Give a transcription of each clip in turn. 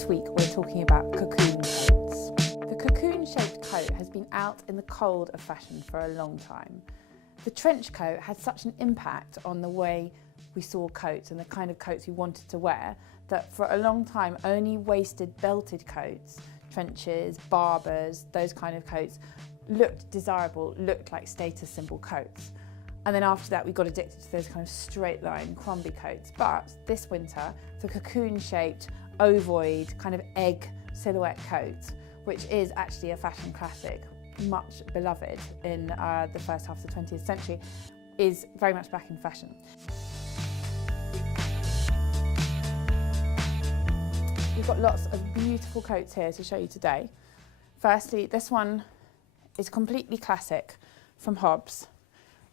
This week we're talking about cocoon coats. The cocoon-shaped coat has been out in the cold of fashion for a long time. The trench coat had such an impact on the way we saw coats and the kind of coats we wanted to wear that for a long time only waisted belted coats, trenches, barbers, those kind of coats looked desirable, looked like status symbol coats. And then after that we got addicted to those kind of straight line Crombie coats. But this winter, the cocoon-shaped, ovoid, kind of egg silhouette coat, which is actually a fashion classic, much beloved in the first half of the 20th century, is very much back in fashion. We've got lots of beautiful coats here to show you today. Firstly, this one is completely classic from Hobbs.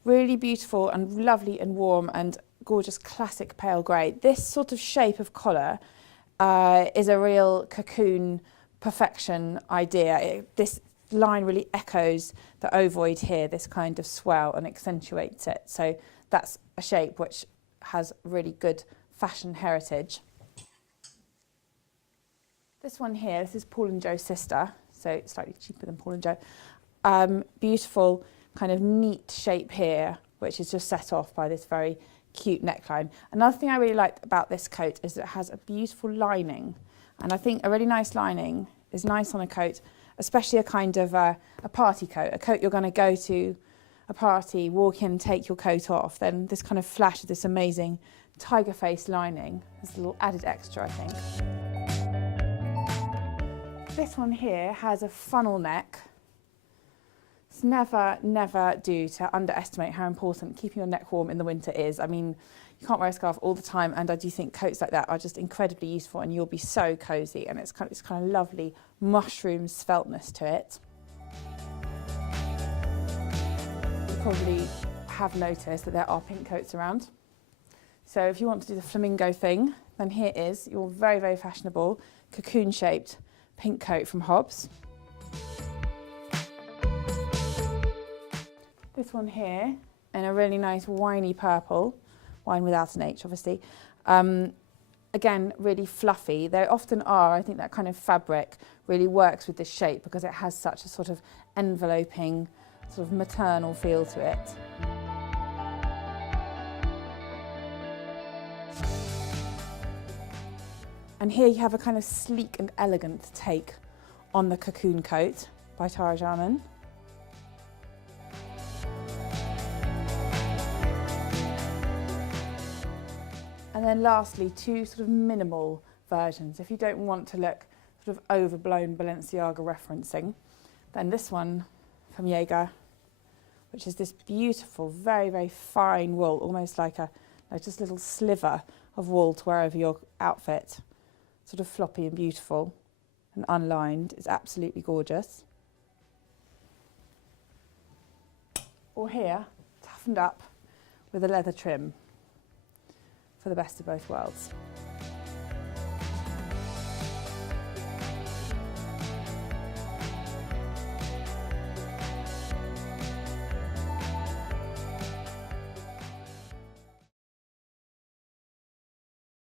Really beautiful and lovely and warm and gorgeous classic pale grey. This sort of shape of collar is a real cocoon perfection idea. This line really echoes the ovoid here, this kind of swell, and accentuates it. So that's a shape which has really good fashion heritage. This one here, this is Paul and Joe's sister, so slightly cheaper than Paul and Joe. Beautiful kind of neat shape here, which is just set off by this very cute neckline. Another thing I really like about this coat is that it has a beautiful lining. And I think a really nice lining is nice on a coat, especially a kind of a party coat, a coat you're going to go to a party, walk in, take your coat off. Then this kind of flash of this amazing tiger face lining is a little added extra, I think. This one here has a funnel neck. It's never do to underestimate how important keeping your neck warm in the winter is. I mean, you can't wear a scarf all the time, and I do think coats like that are just incredibly useful, and you'll be so cosy, and it's kind of lovely mushroom sveltness to it. You probably have noticed that there are pink coats around. So if you want to do the flamingo thing, then here is your very fashionable cocoon-shaped pink coat from Hobbs. This one here in a really nice winey purple, wine without an H obviously. Again, really fluffy. They often are. I think that kind of fabric really works with this shape because it has such a sort of enveloping, sort of maternal feel to it. And here you have a kind of sleek and elegant take on the cocoon coat by Tara Jarman. And then lastly, two sort of minimal versions. If you don't want to look sort of overblown Balenciaga referencing, then this one from Jaeger, which is this beautiful, very fine wool, almost like just a little sliver of wool to wear over your outfit. Sort of floppy and beautiful and unlined. It's absolutely gorgeous. Or here, toughened up with a leather trim. For the best of both worlds.